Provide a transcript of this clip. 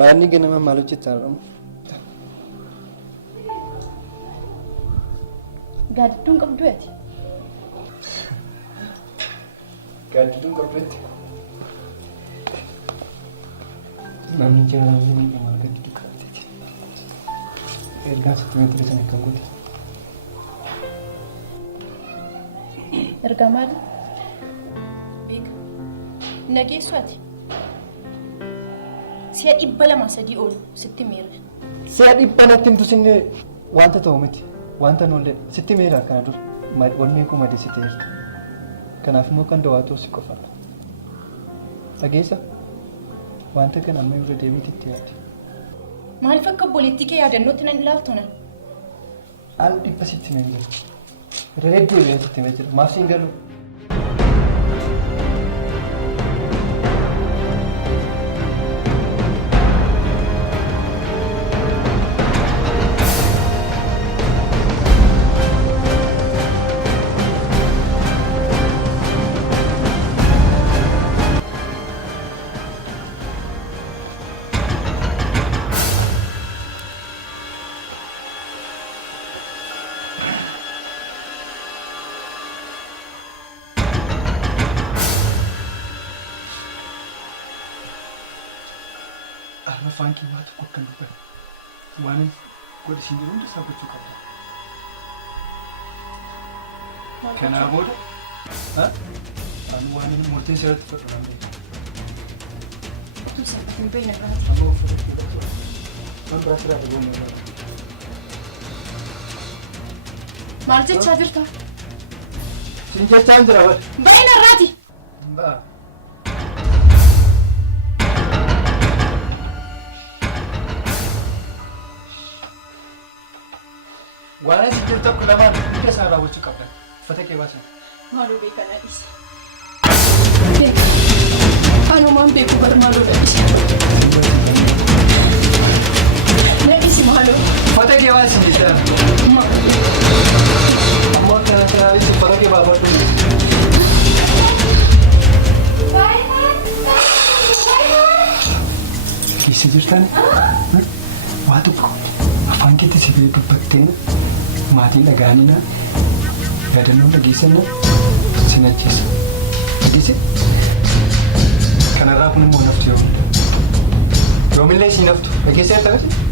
Maanni ganama maal hojjetaa? Gaaddiduun qabdu ati. Gaaddiduun qabdu ati. Namni jaalala ni maal gaaddidu qabdi ati. Ergaa sitti meetira sana kan godhe. Ergaa maali? Beeka. Nageessu ati. Si'a 200 ol sitti miira. Si'a 200 himtu sinne wanta ta'u miti. Wanta nollee sitti miira kana dur wanni kun madeessitee jirtu. Kanaaf immoo kan dawaatu si qofadha. Dhageessa wanta kana amma irra deemiti itti yaadde. Maaliif akka obboleettii kee yaadannootti nan ilaaltu nan? Al dhibba sitti miira. Irra deddeebi'ee sitti miira jira. Maaf siin galuu? Amma faanki maatu kokkan dhugan. Waan godhi siin jiru hundi isaa gochuu qabda. Kanaa booda ani waan murtiin sirriitti fudhatan beeku. Tu sabbat hin beekne irraa. Amma uffata fuudhatu. Waan biraa siraa dhabuun irraa. Maal jechaa jirta? Siin jechaan jira wal. Baay'ina irraati. Ba'a. Waan asi jirtu akka lamaan hunda isaa raawwachuu qabdan. Uffata kee baasan. Maaloo beekan adiisa. Anumaan beeku bar maaloo dhabiisa. Dhabiisi maaloo. Uffata kee baasin jecha. Ammoo akkana kanaanis uffata kee baafadhu. Keessa jirtan waa tokko afaan keetti si bira dubbatteena maatiin dhaga'anina yaadannoon dhageessanna sin ajjeessa. Dhageesse kanarraa kun immoo naftu yoomillee si naftu dhageessa jirta miti.